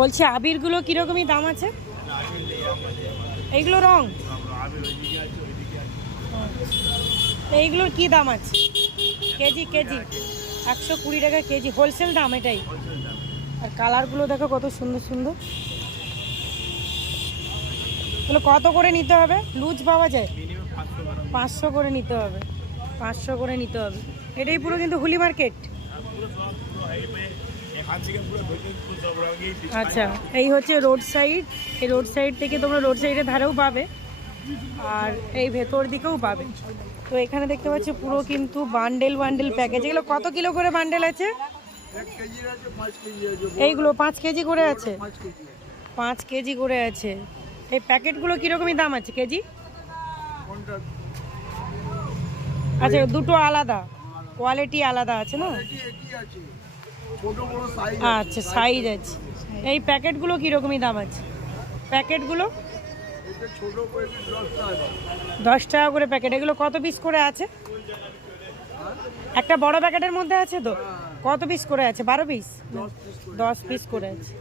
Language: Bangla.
বলছি আবিরগুলো কিরকমই দাম আছে? এইগুলো রং, এইগুলোর কি দাম আছে? কেজি কেজি 120 টাকা কেজি, হোলসেল দাম এটাই। আর কালারগুলো দেখো কত সুন্দর সুন্দর। এগুলো কত করে নিতে হবে? লুজ পাওয়া যায়? 500 করে নিতে হবে, 500 করে নিতে হবে। এটাই পুরো কিন্তু হুলি মার্কেট। আচ্ছা, এই হচ্ছে রোড সাইড। এই রোড সাইড থেকে তোমরা রোড সাইডের ধারেও পাবে, আর এই ভেতর দিকেও পাবে। তো এখানে দেখতে পাচ্ছি পুরো কিন্তু বান্ডেল বান্ডেল প্যাকেজ। এগুলো কত কিলো করে বান্ডেল আছে? এইগুলো 5 কেজি করে আছে, 5 কেজি করে আছে। এই প্যাকেটগুলো কিরকমই দাম আছে কেজি? আচ্ছা, দুটো আলাদা কোয়ালিটি আলাদা আছে না? আচ্ছা, সাইজ আছে। এই প্যাকেটগুলো কিরকমই দাম আছে? প্যাকেটগুলো 10 টাকা করে প্যাকেট। এগুলো কত পিস করে আছে? একটা বড় প্যাকেটের মধ্যে আছে তো? কত পিস করে আছে? 12 পিস? 10 পিস করে আছে।